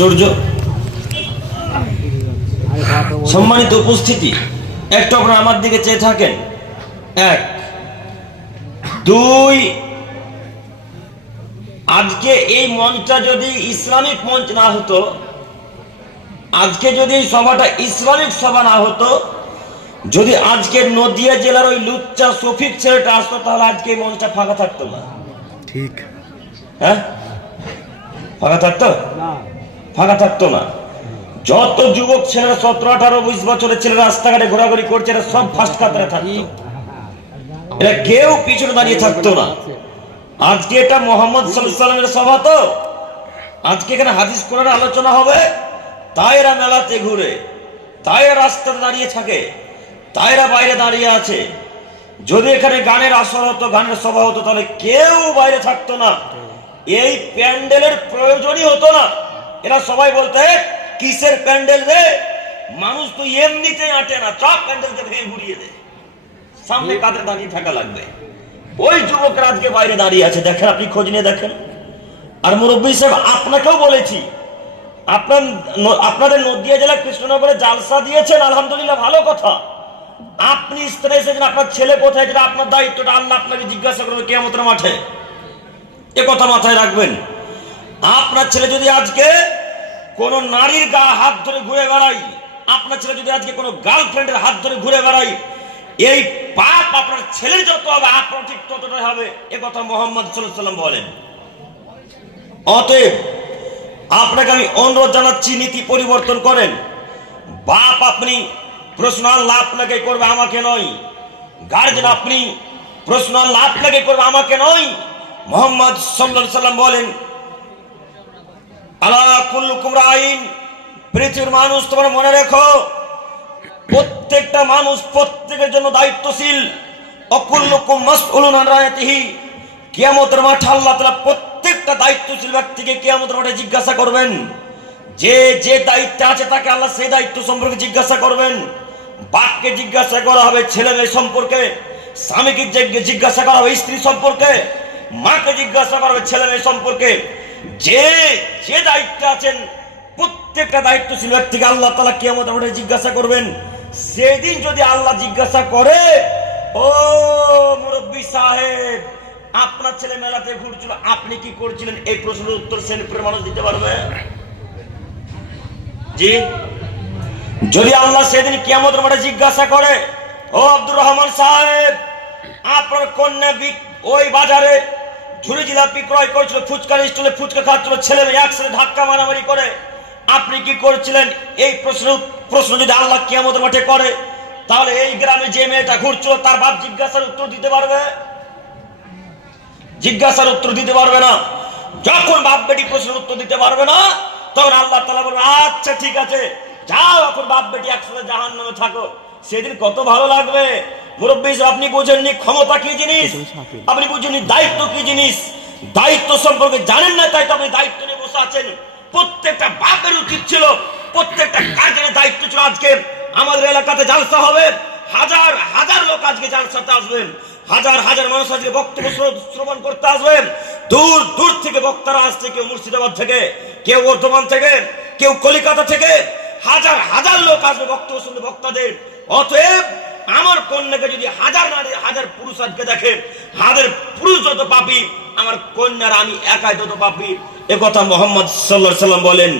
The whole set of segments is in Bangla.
আশ্চর্য। সম্মানিত উপস্থিতি, একটু আপনারা আমার দিকে চেয়ে থাকেন। এক, দুই, আজকে এই মঞ্চটা যদি ইসলামিক মঞ্চ না হতো, আজকে যদি এই সভাটা ইসলামিক সভা না হতো, যদি আজকে নদিয়া জেলার ওই লুচ্চা শফিক ছেলেটা আসতো, তাহলে আজকে এই মঞ্চটা ফাঁকা থাকতো না। ঠিক, হ্যাঁ, ফাঁকা থাকতো? ফাঁকা থাকতো না। যত যুবক ছেলেরা 17-18-20 বছরের ছেলেরা রাস্তাঘাটে ঘোরাঘুরি করছে, এরা সব ফার্স্ট কাতারে থাকতো, এরা কেউ পিছনে দাঁড়িয়ে থাকতো না। আজকে এটা মোহাম্মদ সাল্লাল্লাহু আলাইহি ওয়াসাল্লামের সভা, তো আজকে এখানে হাদিস কোরআনের আলোচনা হবে, তাই এরা মেলাতে ঘুরে, তাই এরা রাস্তাতে দাঁড়িয়ে থাকে, তাই এরা বাইরে দাঁড়িয়ে আছে। যদি এখানে গানের আসর হতো, গানের সভা হতো, তাহলে কেউ বাইরে থাকতো না, এই প্যান্ডেলের প্রয়োজনই হতো না। এরা সবাই বলতে, কিসের প্যান্ডেল রে, মানুষ তো এমনিতেই আটে না, সব প্যান্ডেলকে ভেঙে ঘুরিয়ে দেয়, সামনে কাদের দাঁড়িয়ে থাকা লাগবে। ওই যুবকরা আজকে বাইরে দাঁড়িয়ে আছে, দেখেন, আপনি খোঁজ নিয়ে দেখেন। আর মুরব্বী সাহেব, আপনাকেও বলেছি, আপনাদের নদিয়া জেলা কৃষ্ণনগরে জালসা দিয়েছেন, আলহামদুলিল্লাহ, ভালো কথা। আপনি স্থানে এসেছেন, আপনার ছেলে কোথায়, যেটা আপনার দায়িত্বটা আল্লাহ আপনাকে জিজ্ঞাসা করবে কিয়ামতের মাঠে, এ কথা মাথায় রাখবেন। আপনার ছেলে যদি আজকে কোন নারীর গা হাত ধরে ঘুরে বেড়াই, আপনার ছেলে যদি আজকে কোন গার্লফ্রেন্ডের হাত ধরে ঘুরে বেড়াই, এই পাপ আপনার ছেলের যত হবে, আপনার ঠিক ততটাই হবে, এ কথা মুহাম্মদ সাল্লাল্লাহু আলাইহি ওয়াসাল্লাম বলেন। অতএব আপনাকে আমি অনুরোধ জানাচ্ছি, নীতি পরিবর্তন করেন। বাপ আপনি, প্রশ্ন আল্লাহ আপনাকে করবে, আমাকে নয়। গার্জেন আপনি, প্রশ্ন আল্লাহ আপনাকে করবে, আমাকে নয়। মুহাম্মদ সাল্লাল্লাহু আলাইহি ওয়াসাল্লাম বলেন, আলা কুল্লুকুম রাইন, পৃথিবীর মানুষ তোমরা মনে রেখো, প্রত্যেকটা মানুষ প্রত্যেকের জন্য দায়িত্বশীল। অকুল্লুকুম মাসউলুন আন রায়াতিহি, কিয়ামতের মাঠে আল্লাহ তাআলা প্রত্যেকটা দায়িত্বশীল ব্যক্তিকে কিয়ামতের মাঠে জিজ্ঞাসা করবেন। যে যে দায়িত্বে আছে তাকে আল্লাহ সেই দায়িত্ব সম্পর্কে জিজ্ঞাসা করবেন। বাপকে জিজ্ঞাসা করা হবে ছেলে মেয়ে সম্পর্কে, স্বামীকে জিজ্ঞাসা করা হবে স্ত্রী সম্পর্কে, মাকে জিজ্ঞাসা করা হবে ছেলে মেয়ে সম্পর্কে। যে যে দায়িত্বে আছেন প্রত্যেকটা দায়িত্বশীল ব্যক্তিকে আল্লাহ তাআলা কিয়ামতের মাঠে জিজ্ঞাসা করবেন। সেদিন যদি আল্লাহ জিজ্ঞাসা করে, ও মুরব্বী সাহেব, আপনার ছেলে মেলাতে ঘুরছিল, আপনি কি করছিলেন, এই প্রশ্নের উত্তর শ্রেণীর মানুষ দিতে পারবে? জি, যদি আল্লাহ সেদিন কিয়ামতের মাঠে জিজ্ঞাসা করে, ও আব্দুর রহমান সাহেব, আপনার কন্যা ওই বাজারে ঝুড়ি জিলাপি ক্রয় করেছিল, ফুচকার স্টলে ফুচকা খাচ্ছিল, ছেলে মেয়ে একসাথে ধাক্কা মারামারি করে, আপনি কি করছিলেন, এই প্রশ্ন যদি আল্লাহ কিয়ামতের মাঠে করে, তাহলে এই গ্রামে যে মেয়েটা ঘুরছিল তার বাপ জিজ্ঞাসার উত্তর দিতে পারবে? জিজ্ঞাসার উত্তর দিতে পারবে না। যখন বাপ বেটি প্রশ্নের উত্তর দিতে পারবে না, তখন আল্লাহ তাআলা বলবে, আচ্ছা ঠিক আছে, যাও, এখন বাপ বেটি একসাথে জাহান্নামে থাকো। সেদিন কত ভালো লাগবে। মুরব্বী, আপনি বুঝেননি ক্ষমতা কি জিনিস, আপনি বুঝেননি দায়িত্ব কি জিনিস, দায়িত্ব সম্পর্কে জানেন না, তাই তো আপনি দায়িত্ব নিয়ে বসে আছেন। প্রত্যেকটা বাপের উচিত ছিল, প্রত্যেকটা গার্জেনের দায়িত্ব ছিল, আজকে আমাদের এলাকাতে জালসা হবে, হাজার হাজার লোক আজকে জালসাতে আসবেন, হাজার হাজার মানুষ আজকে বক্তব্য শ্রবণ করতে আসবেন। দূর দূর থেকে বক্তারা আসছে, কেউ মুর্শিদাবাদ থেকে, কেউ বর্ধমান থেকে, কেউ কলিকাতা থেকে, হাজার হাজার লোক আসবে বক্তব্য শুনতে বক্তাদের। অতএব আমার কন্যাকে যদি হাজার নারী হাজার পুরুষ আজকে দেখে, হাজার পুরুষ যত পাপী, আমার কন্যার আমি একাই তত পাপী, এ কথা মুহাম্মদ সাল্লাল্লাহু আলাইহি ওয়াসাল্লাম বলেন।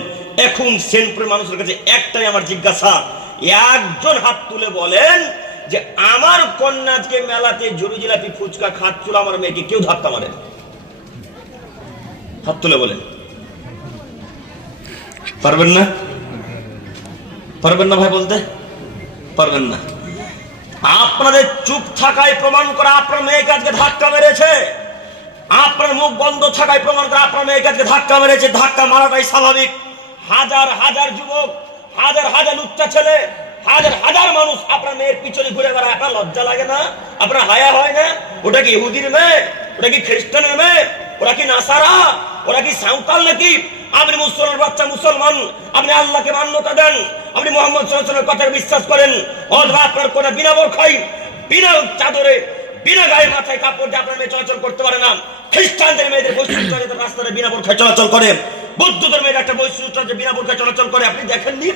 এখন সেনপুরের মানুষের কাছে একটাই আমার জিজ্ঞাসা, একজন হাত তুলে বলেন যে আমার কন্যা আজকে মেলাতে ঝুড়ি জিলাপি ফুচকা খাচ্ছিল, আমার মেয়েকে কেউ ধাক্কা মারে? হাত তুলে বলেন। পারবেন না? পারবেন না ভাই, বলতে পারবেন না। আপনাদের চুপ থাকায় প্রমাণ করে আপনার মেয়েকে আজকে ধাক্কা মেরেছে, আপনার মুখ বন্ধ থাকায় প্রমাণ করে আপনার মেয়েকে আজকে ধাক্কা মেরেছে। ধাক্কা মারাটাই স্বাভাবিক। হাজার হাজার যুবক, হাজার হাজার লুচ্চা ছেলে, হাজার হাজার মানুষ আপনার মেয়ের পিছনে ঘুরে বেড়ায়, আপনার লজ্জা লাগে না? আপনার হায়া হয় না? ওটা কি ইহুদির মেয়ে? ওটা কি খ্রিস্টানের মেয়ে? ওরা কি নাসারা? ওরা কি সাঁওতাল নাকি? আপনি মুসলমান বাচ্চা, মুসলমান, আপনি আল্লাহকে মান্যতা দেন, আপনি মুহাম্মদ সাল্লাল্লাহু আলাইহি ওয়াসাল্লামের কথা বিশ্বাস করেন, অথবা আপনার কোন বিনা বোরখায়, বিনা চাদরে, বিনা গায়ে মাথায় কাপড় দিয়ে আপনার মেয়ে চলাচল করতে পারে না। খ্রিস্টানদের মেয়েদের বৈশিষ্ট্য রাস্তায় বিনা বোরখায় চলাচল করে, বৌদ্ধ ধর্মের একটা বৈশিষ্ট্য যে বিনা বোরকায় চলাচল করে, আপনি দেখেননি?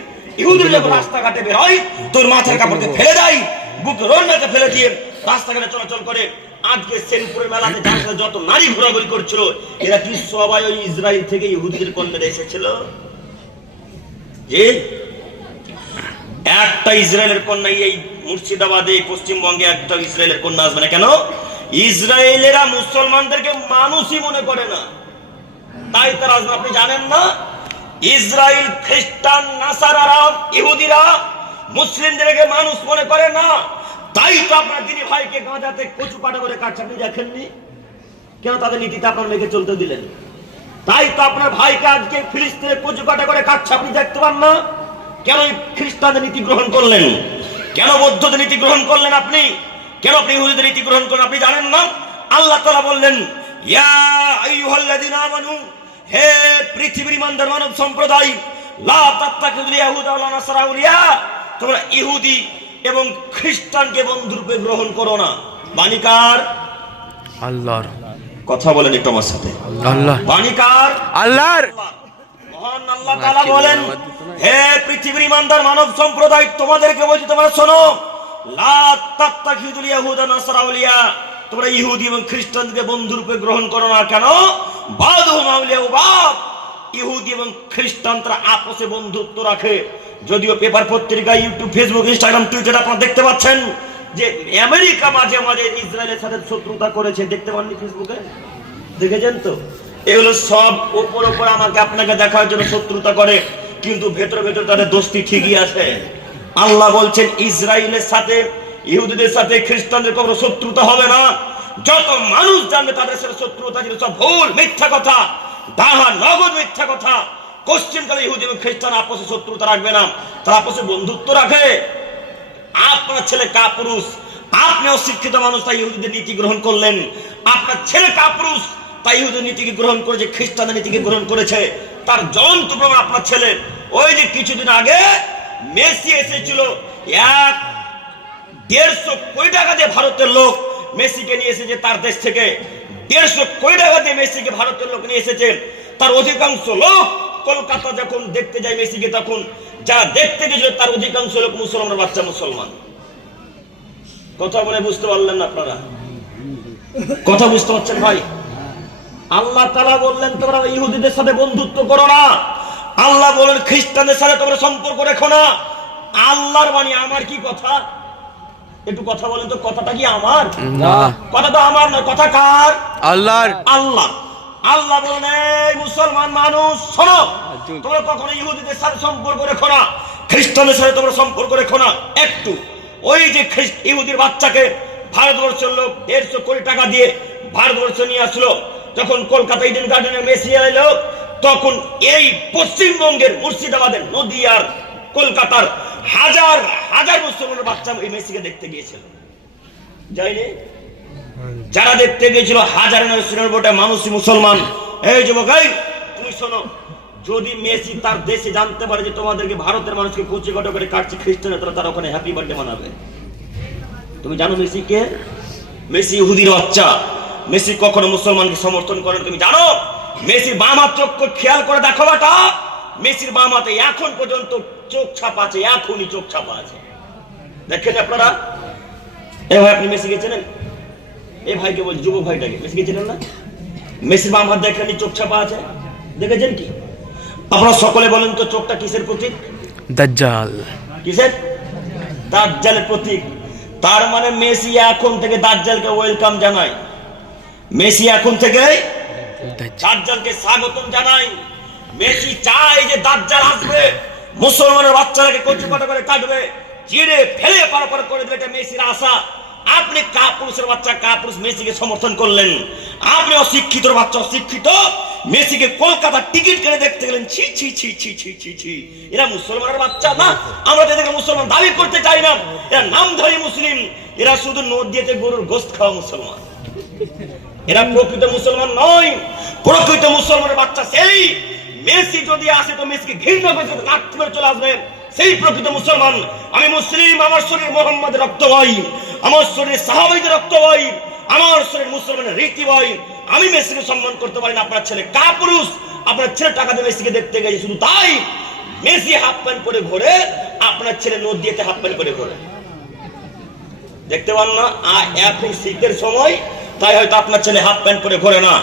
ইহুদিরা যখন রাস্তাঘাটে বের হয় তোর মাথার কাপড়কে ফেলে দেয়, বুক রন্নাকে ফেলে দিয়ে রাস্তাঘাটে চলাচল করে। আজকে সেনপুরের মেলাতে যার সাথে যত নারী ঘোরাঘুরি করছিল, এরা কি সবাই ওই ইসরায়েল থেকে ইহুদিদের কন্যারে এসেছিল? যে একটা ইসরায়েলের কন্যা এই মুর্শিদাবাদে, পশ্চিমবঙ্গে একটা ইসরায়েলের কন্যা আসবে না কেন? ইসরায়েলেরা মুসলমানদেরকে মানুষই মনে করে না, তাই তারা আসবে। আপনি জানেন না ইসরায়েল খ্রিস্টান নাসারারা ইহুদিরা মুসলিমদেরকে মানুষ মনে করে না, তাই তো আপনার দিনী ভাইকে গাঁজাতে কচু কাটা করে কাটছে, আপনি দেখেননি কেন? তাদের নীতিতে আপনার মেয়েকে চলতে দিলেন। তাই তো আপনার ভাইকে আজকে ফিলিস্তিনে কচু কাটা করে কাটছে, আপনি দেখতে পান না কেন? খ্রিস্টানদের নীতি গ্রহণ করলেন, কেন বৌদ্ধদের নীতি গ্রহণ করলেন আপনি, কেন আপনি ইহুদিদের নীতি গ্রহণ করলেন? আপনি জানেন না আল্লাহ তাআলা বললেন, ইয়া আইয়ুহাল্লাযীনা আমানু, হে পৃথিবীর ইমানদার মানব সম্প্রদায়, লা তাত্তাখিযুল ইয়াহুদা ওয়া নাসারা আউলিয়া, তোমরা ইহুদি এবং খ্রিস্টানকে বন্ধুরূপে গ্রহণ করো না। বাণী কার? আল্লাহর। কথা বলেন একটু আমার সাথে, আল্লাহ। বাণী কার? আল্লাহর। মহান আল্লাহ তাআলা বলেন, হে পৃথিবীর ইমানদার মানব সম্প্রদায়, তোমাদেরকে বলছি তোমরা শোনো, লা তাত্তাখিযুল ইয়াহুদা নাসারা আউলিয়া, তোমরা ইহুদি এবং খ্রিস্টানকে বন্ধুরূপে গ্রহণ করো না। কেন? বাদুহুম আউলিয়া বাদ, ইহুদি এবং খ্রিস্টান তারা আপসে বন্ধুত্ব রাখে। যদিও পেপার পত্রিকা, ইউটিউব, ফেসবুক, ইনস্টাগ্রাম, টুইটার আপনারা দেখতে পাচ্ছেন যে আমেরিকা মাঝে মাঝে ইসরায়েলের সাথে শত্রুতা করেছে, দেখতে পাননি ফেসবুকে? দেখেছেন তো? এগুলো সব উপর উপর আমাকে আপনাকে দেখার জন্য শত্রুতা করে, কিন্তু ভেতরে ভেতরে তাদের দোস্তি ঠিকই আছে। আল্লাহ বলছেন ইসরায়েলের সাথে, ইহুদিদের সাথে খ্রিস্টানদের কোনো শত্রুতা হবে না। যত মানুষ জানবে তাদের সাথে শত্রুতা ছিল, সব ভুল, মিথ্যা কথা, ডাহা নগদ মিথ্যা কথা। পশ্চিমকালে ইহুদি এবং খ্রিস্টান আপসে শত্রুতা রাখবে না, তারা আপসে বন্ধুত্ব রাখে। আপনার ছেলে কাপুরুষ, আপনি অশিক্ষিত মানুষ, তাই ইহুদিদের নীতি গ্রহণ করলেন। আপনার ছেলে কাপুরুষ, তাই ইহুদিদের নীতিকে গ্রহণ করেছে, খ্রিস্টানদের নীতিকে গ্রহণ করেছে। তার জ্বলন্ত প্রমাণ আপনার ছেলে। ওই যে কিছুদিন আগে মেসি এসেছিল, 150 কোটি টাকা দিয়ে ভারতের লোক মেসিকে নিয়ে এসেছে তার দেশ থেকে। 150 কোটি টাকা দিয়ে মেসিকে ভারতের লোক নিয়ে এসেছে। তার অধিকাংশ লোক কলকাতা যখন দেখতে যায় মেসিকে, তখন যারা দেখতে গেছিল তার অধিকাংশ লোক মুসলমানের বাচ্চা, মুসলমান। কথা বলে বুঝতে পারলেন না আপনারা? কথা বুঝতে পারছেন ভাই? আল্লাহ তাআলা বললেন তোমরা ইহুদিদের সাথে বন্ধুত্ব করো না। আল্লাহ বলেন খ্রিস্টানদের সাথে তোমরা সম্পর্ক রেখো না। আল্লাহর বাণী, আমার কি কথা? একটু কথা বলেন তো, কথাটা কি আমার? না, কথা তো আমার নয়, কথা কার? আল্লাহর। আল্লাহ। আল্লাহ বলেন, এই মুসলমান মানুষ শোনো, তোমরা কখনো ইহুদিদের সাথে সম্পর্ক রেখো না, খ্রিস্টানদের সাথে তোমরা সম্পর্ক রেখো না একটু। ওই যে ইহুদির বাচ্চাকে ভারতবর্ষের লোক 150 কোটি টাকা দিয়ে ভারতবর্ষ নিয়ে আসলো, যখন কলকাতা ইডেন গার্ডেনে মেসি এলো, তখন এই পশ্চিমবঙ্গের মুর্শিদাবাদের, নদিয়ার, কলকাতার হাজার হাজার মুসলমানের বাচ্চা এই মেসিকে দেখতে গিয়েছিল, যায়নি? যারা দেখতে গিয়েছিল হাজারে নয়, 96টা মানুষই মুসলমান। এই যুবক, এই তুমি শোনো, যদি মেসি তার দেশে জানতে পারে যে তোমাদেরকে ভারতের মানুষকে কুচি কটা করে কাটছে খ্রিস্টানের, তারা ওখানে হ্যাপি বার্থডে মানাবে। তুমি জানো মেসি কে? মেসি ইহুদির বাচ্চা। মেসি কখনো মুসলমানকে সমর্থন করেন তুমি জানো? মেসির বাম হাত চোখ খেয়াল করে দেখো বাটা, মেসির বাম হাতে এখন পর্যন্ত চোখ ছাপা আছে, এখনই চোখ ছাপা আছে, দেখেন আপনারা? এ ভাই, আপনি মেসিকে চেনেন? এই ভাইকে বলছি, যুবক ভাইটাকে, মেসিকে চেনেন না? মেসির বাম হাত দেখেন চোখ ছাপা আছে, দেখেছেন কি? আপনারা সকলে বলেন তো, চোখটা কিসের প্রতীক? দাজ্জাল। কিসের? দাজ্জালের প্রতীক। তার মানে মেসি এখন থেকে দাজ্জালকে ওয়েলকাম জানায়, মেসি এখন থেকে দাজ্জালকে স্বাগতম জানায়। মেসি চায় যে দাজ্জাল আসবে, মুসলমানের বাচ্চাটাকে কচু কাটা করে কাটবে, চিড়ে ফেলে পারাপার করে দেবে, এটা মেসির আশা। আপনি কাপুরুষের বাচ্চা, কাপুরুষ মেসিকে সমর্থন করলেন। আপনি অশিক্ষিত বাচ্চা, অশিক্ষিত মেসিকে কলকাতা টিকিট কেটে দেখতে গেলেন। ছি ছি ছি ছি ছি ছি ছি, এরা মুসলমানের বাচ্চা না? আমরা এদেরকে মুসলমান দাবি করতে চাই না, এরা নামধারী মুসলিম, এরা শুধু নদীতে গরুর গোশত খাওয়া মুসলমান, এরা প্রকৃত মুসলমান নয়। প্রকৃত মুসলমানের বাচ্চা সেই মেসি যদি আসে তো মেসিকে ঘৃণা করে লাথি মেরে চলে আসবে, সেই প্রকৃত মুসলমান। আমি মুসলিম, আমার শরীর মুহাম্মাদের রক্ত বয়, আমার শরীরে সাহাবাইদের রক্ত বয়, আমার শরীর মুসলমানের রীতি বয়। আমি মেসিকে সম্মান করতে পারি না। আপনার ছেলে কাপুরুষ, আপনার ছেলে টাকা দিয়ে মেসিকে দেখতে গেছে, শুধু তাই মেসি হাফ প্যান্ট পরে ঘোরে, আপনার ছেলে নদীতে হাফ প্যান্ট পরে ঘোরে, দেখতে পান না? আর এখন শীতের সময়, তাই হয়তো আপনার ছেলে হাফ প্যান্ট পরে ঘোরে না।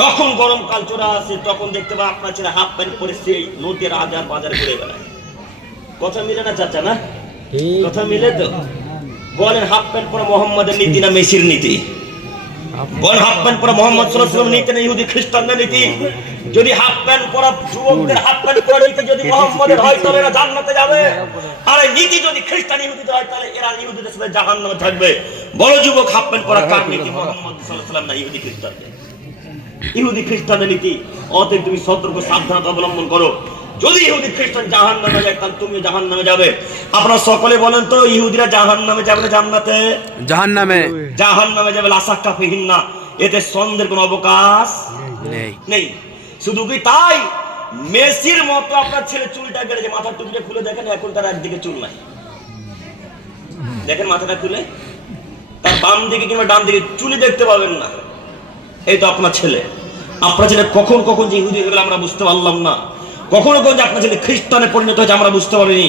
যখন গরমকাল চলে আসে তখন দেখতে পান আপনার ছেলে হাফ প্যান্ট পরে সেই নদীর আজার বাজার ঘুরে বেড়ায়। কথা মিলে না চাচা? না কথা মিলে তো? বলেন হাফ প্যান্ট পরে মোহাম্মদের নীতি না মেসির নীতি? বলেন হাফ প্যান্ট পরে মোহাম্মদ সাল্লাল্লাহু আলাইহি ওয়াসাল্লাম নীতি না ইহুদি খ্রিস্টানদের নীতি? যদি হাফ প্যান্ট পরা যুবকদের হাফ প্যান্ট পরা নীতি যদি মোহাম্মদের হয় তবে এরা জান্নাতে যাবে, আর এই নীতি যদি খ্রিস্টান ইহুদিদের হয় তাহলে এরা ইহুদিদের সাথে জাহান্নামে থাকবে। বড় যুবক হাফ প্যান্ট পরা কার নীতি? মোহাম্মদ সাল্লাল্লাহু আলাইহি ওয়াসাল্লাম না ইহুদি খ্রিস্টানদের? ইহুদি খ্রিস্টানের নীতি। অতএব তুমি সতর্ক সাবধানতা অবলম্বন করো। যদি ইহুদি খ্রিস্টান জাহান্নামে যায় তাহলে তুমি জাহান্নামে যাবে। আপনারা সকলে বলেন তো, ইহুদিরা জাহান্নামে যাবে না জান্নাতে? জাহান্নামে। জাহান্নামে যাবে, লা শাক্কা ফিহিন্না, এতে সন্দেহের কোনো অবকাশ নেই। শুধু কি তাই, মেসির মতো আপনার ছেলে চুলটা কেটেছে, মাথার টুপিটা খুলে দেখেন, এখন তার একদিকে চুল নাই। দেখেন মাথাটা খুলে, তার বাম দিকে কিংবা ডান দিকে চুলই দেখতে পাবেন না। এই তো আপনার ছেলে। আপনার ছেলে কখন কখন যে ইহুদি হয়ে গেল আমরা বুঝতে পারলাম না, কখনো কখন যে আপনার ছেলে খ্রিস্টানে পরিণত হয়েছে আমরা বুঝতে পারিনি।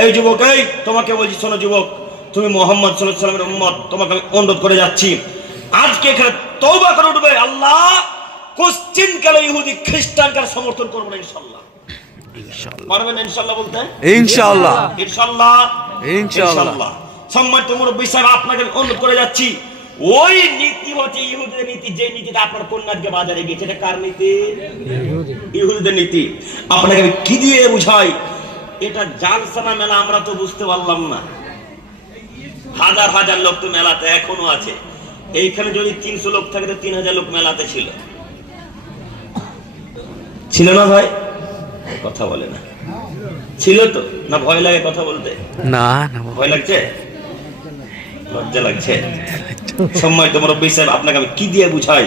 এই যুবক, এই তোমাকে বলছি, শোনো যুবক, তুমি মোহাম্মদ সাল্লাল্লাহু আলাইহি ওয়াসাল্লামের উম্মত, তোমাকে আমি অনুরোধ করে যাচ্ছি, আজকে এখানে তওবা করে উঠবে। আল্লাহ কোশ্চিন কাল ইহুদি খ্রিস্টানকে সমর্থন করবো না, ইনশাআল্লাহ। পারবেন ইনশাআল্লাহ বলতে? ইনশাআল্লাহ, ইনশাআল্লাহ, ইনশাআল্লাহ। সম্মানিত মুরব্বী সাহেব, আপনাকে অনুরোধ করে যাচ্ছি, ওই নীতি হচ্ছে ইহুদিদের নীতি, যে নীতিটা আপনার কন্যাকে বাজারে গিয়েছে, এটা কার নীতি? ইহুদিদের নীতি। আপনাকে আমি কি দিয়ে বুঝাই? এটা জালসানা মেলা আমরা তো বুঝতে পারলাম না। হাজার হাজার লোক তো মেলাতে এখনো আছে। এইখানে যদি 300 লোক থাকে তো 3000 লোক মেলাতে ছিল না ভাই? কথা বলে না, ছিল তো না? ভয় লাগে কথা বলতে? না না, ভয় লাগছে, লজ্জা লাগছে। সম্মানিত মুরব্বী সাহেব, আপনাকে আমি কি দিয়ে বুঝাই?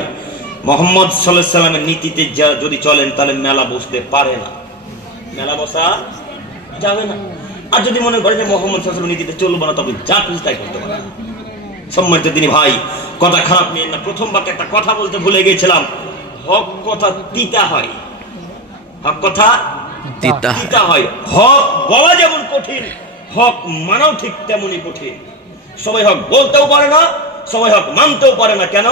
মোহাম্মদ সাল্লাল্লাহু আলাইহি ওয়াসাল্লামের নীতিতে যদি চলেন তাহলে মেলা বসতে পারে না, মেলা বসা যাবে না। আর যদি মনে করেন যে মোহাম্মদ সাল্লাল্লাহু আলাইহি ওয়াসাল্লামের নীতিতে চলবো না, তবে যা খুশি তাই করতে পারে। সম্মানিত দিনী ভাই, কথা খারাপ নিয়ে না। প্রথম বাক্যে একটা কথা বলতে ভুলে গিয়েছিলাম, হক কথা তিতা হয়। হক কথা তিতা হয়। হক বলা যেমন কঠিন, হক মানাও ঠিক তেমনই কঠিন। সবাই হক বলতেও পারে না, সবাই হক মানতেও পারে না। কেন?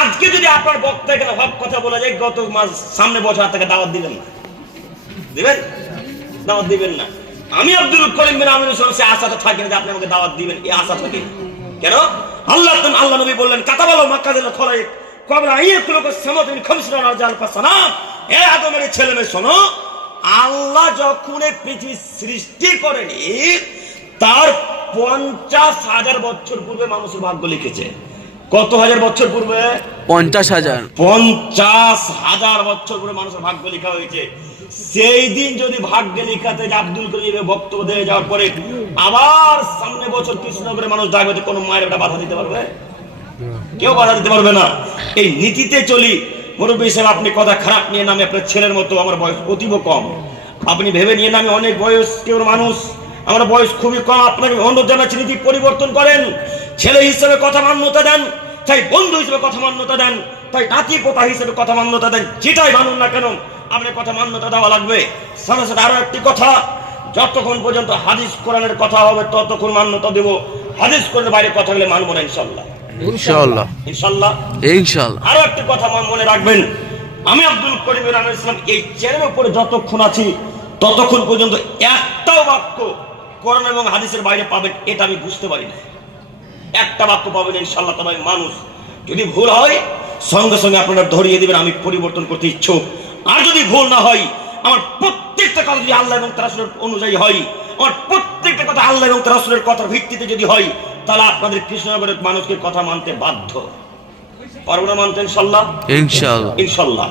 আজকে যদি আপনার বক্তা এখানে হক কথা বলা যায়, গত মাস সামনে বছর থেকে দাওয়াত দিবেন না? দিবেন? দাওয়াত দিবেন না। আমি আব্দুল করিম বিন আমিনুল ইসলাম সে আশাটা থাকে না যে আপনি আমাকে দাওয়াত দিবেন, এই আশা থাকে। কেন? আল্লাহ নবী বললেন, কাতাবালাহু মাকাদিল খলাইক ক্বাবলা আইয়াকুলুকাস সামাতু মিন খামসিনা রাজাল ফাসানাম। এ আদমের ছেলে মেয়ে শোনো, আল্লাহ যখন এই পৃথিবী সৃষ্টি করেনি তার 50,000 বছর পূর্বে মানুষের ভাগ্য লিখেছে। কত হাজার বছর পূর্বে? 50,000। 50,000 বছর পূর্বে মানুষের ভাগ্য লেখা হয়েছে। সেই দিন যদি ভাগ্যে লেখাতে আব্দুল করিম বক্তব্য দিয়ে যাওয়ার পরে আবার সামনে বছর কৃষ্ণনগরের মানুষ ডাকবে, কোনো মায়ের বেটা বাধা দিতে পারবে? কেউ বাধা দিতে পারবে না। এই নীতিতে চলি। মুরব্বী সাহেব, আপনি কথা খারাপ নিয়ে নামে, আপনার ছেলের মতো আমার বয়স অতীব কম, আপনি ভেবে নিয়ে নামে অনেক বয়স কেউ মানুষ, আমার বয়স খুবই কম। আপনাকে অনুরোধ জানাচ্ছি, নীতি পরিবর্তন করেন। ছেলে হিসেবে কথা মান্যতা দেন, তাই বন্ধু হিসেবে কথা মান্যতা দেন, তাই নাতি পোতা হিসেবে কথা মান্যতা দেন। যেটাই মানুন না কেন আপনার কথা মান্যতা দেওয়া লাগবে। সাথে সাথে আরো একটি কথা, যতক্ষণ পর্যন্ত হাদিস কোরআনের কথা হবে ততক্ষণ মান্যতা দেব। হাদিস কোরআনের বাইরে কথা বলে মানব না, ইনশাআল্লাহ। ইনশাআল্লাহ, ইনশাআল্লাহ, ইনশাআল্লাহ। আরো একটি কথা মনে রাখবেন, আমি আব্দুল করিম বিন আমিনুল ইসলাম এই চ্যানেলের উপরে যতক্ষণ আছি ততক্ষণ পর্যন্ত একটাও বাক্য কোরআন এবং হাদিসের বাইরে পাবেন এটা আমি বুঝতে পারি না। একটা বাক্য পাবেন ইনশাআল্লাহ। তবে মানুষ যদি ভুল হয় সঙ্গে সঙ্গে আপনারা ধরিয়ে দিবেন, আমি পরিবর্তন করতে ইচ্ছুক। আর যদি ভুল না হয়, আমার প্রত্যেকটা কথা যদি আল্লাহ এবং তার রাসূলের অনুযায়ী হয়, আমার প্রত্যেকটা কথা আল্লাহ এবং তার রাসূলের কথার ভিত্তিতে যদি হয়, তাহলে আপনাদের কৃষ্ণনগরের মানুষকে কথা মানতে বাধ্য। পারবো না মানতে? ইনশাআল্লাহ, ইনশাআল্লাহ, ইনশাআল্লাহ।